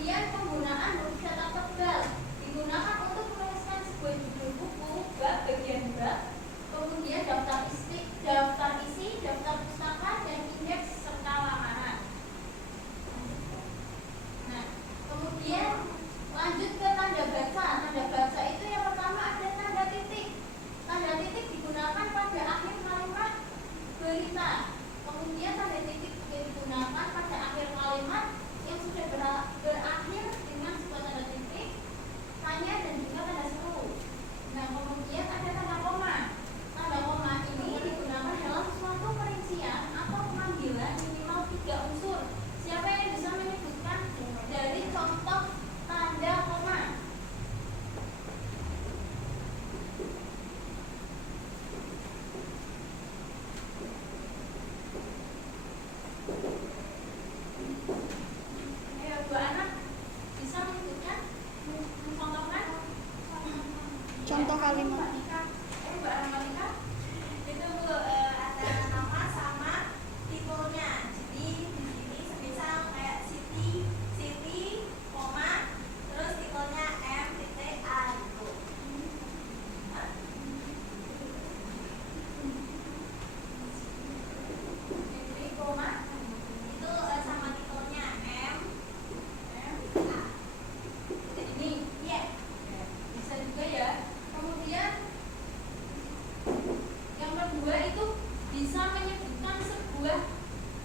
Kemudian penggunaan huruf cetak tebal digunakan untuk menuliskan sebuah judul buku, bab, bagian bab, kemudian daftar isi, daftar pustaka, dan indeks serta lamaran. Nah, kemudian lanjut ke tanda baca. Tanda baca itu yang pertama ada tanda titik. Tanda titik digunakan pada akhir kalimat berita. Kemudian tanda titik digunakan pada akhir kalimat yang sudah berakhir dengan sebuah tanda titik, tanya, dan juga tanda seru. Nah, kemudian ada tanda koma. Tanda koma ini digunakan dalam suatu perincian atau pemanggilan minimal 3 unsur. Siapa yang bisa menyebutkan dari contoh tanda koma? Ayo, dua anak bisa menyebutkan, mencontohkan Contoh kalimat. Mbak Ramalika Itu ada nama sama titelnya. Jadi di sini semisal kayak Siti, koma, terus titelnya M.A gitu. Jadi koma Itu sama titelnya M.A. ini Iya. bisa juga ya. Kemudian yang kedua itu bisa menyebutkan sebuah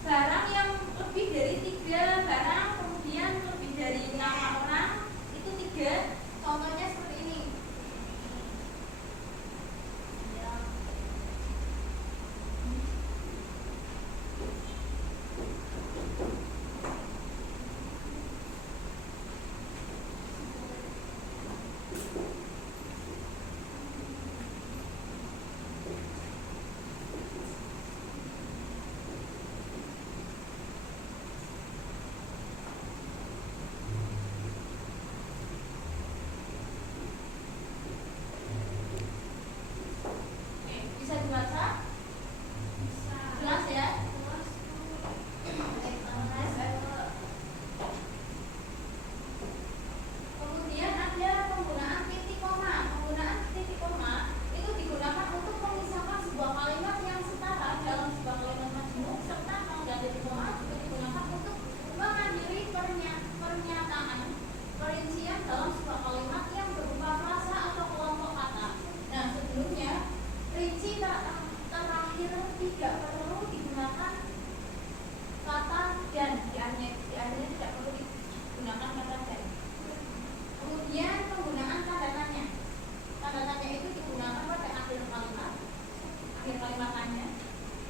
barang yang lebih dari 3 barang, kemudian lebih dari 6 orang, itu 3. Contohnya seperti ini. Oke, bisa dibaca? Jelas ya? Kemudian ada penggunaan titik koma. Penggunaan titik koma itu digunakan untuk memisahkan sebuah kalimat yang setara dalam sebuah kalimat majmuk, serta penggunaan titik koma juga digunakan untuk mengakhiri pernyataan perincian dalam sebuah kalimat yang berupa frasa atau kelompok kata. Nah, sebelumnya rinci terakhir tidak perlu digunakan kata dan di akhirnya tidak perlu digunakan kata dan. Kemudian penggunaan tanda tanya. Tanda tanya itu digunakan pada akhir kalimat tanya.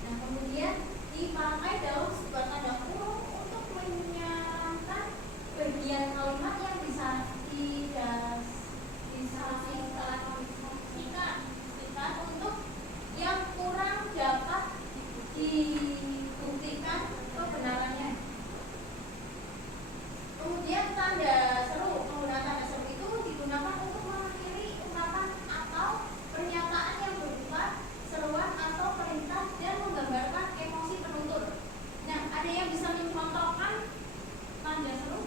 Nah, kemudian dipakai dalam sebuah tanda kurung untuk menyatakan bagian kalimat yang bisa disisikan untuk yang kurang dapat dibuktikan kebenarannya. Kemudian tanda seru. Penggunaan tanda seru itu digunakan untuk mengakhiri ungkapan atau pernyataan yang berupa seruan atau perintah dan menggambarkan emosi penutur. Nah, ada yang bisa mencontohkan tanda seru?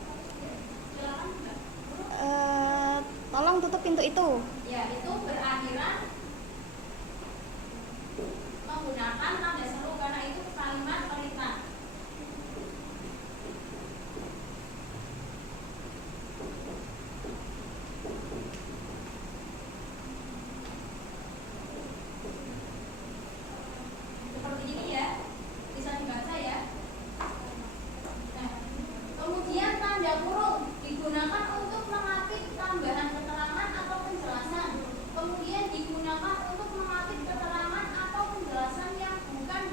Silakan, Mbak. Tolong tutup pintu itu. Ya, itu berakhiran menggunakan tanda seru karena itu kalimat perintah. Seperti ini ya, bisa dibaca ya. Nah, kemudian tanda kurung digunakan untuk mengapit tambahan keterangan atau penjelasan. Kemudian digunakan untuk mengapit keterangan atau penjelasan yang bukan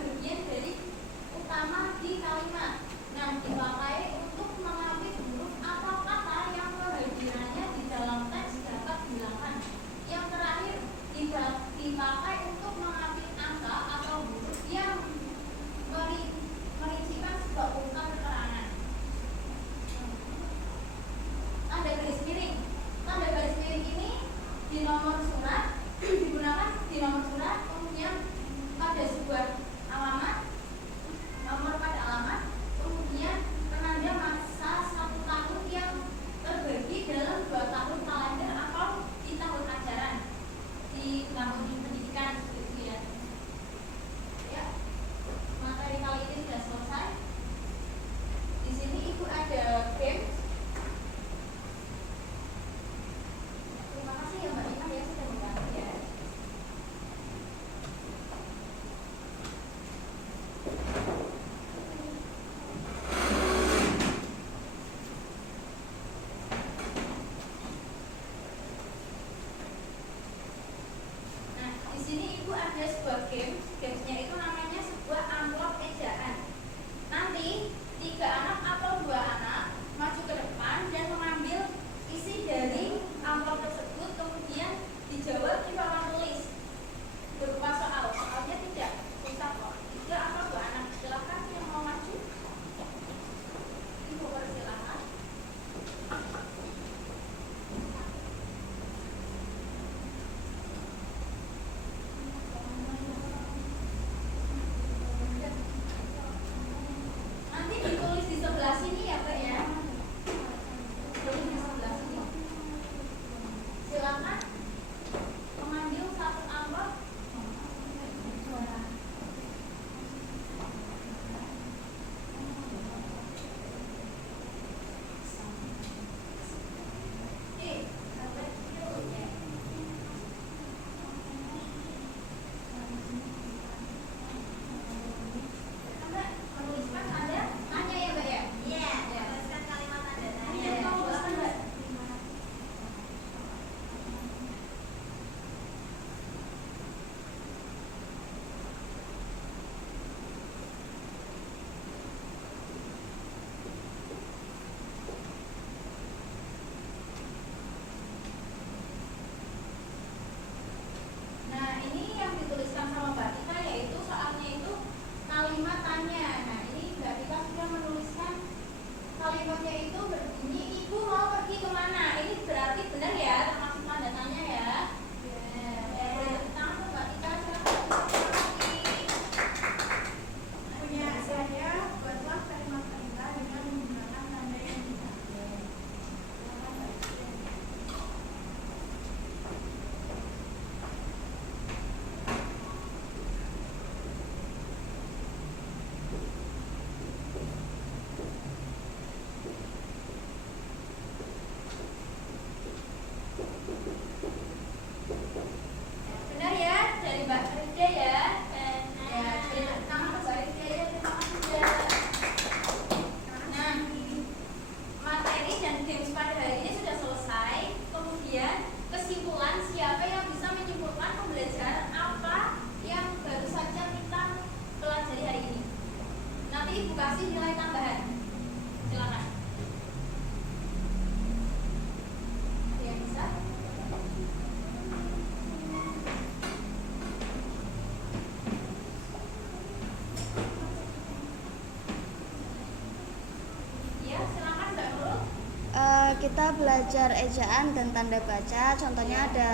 kita belajar ejaan dan tanda baca. Contohnya ada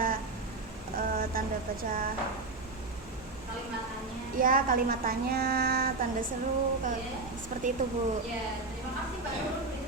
tanda baca Kalimatannya. ya, kalimatannya, tanda seru, Iya. seperti itu Bu. Ya, terima kasih Mbak Nurul.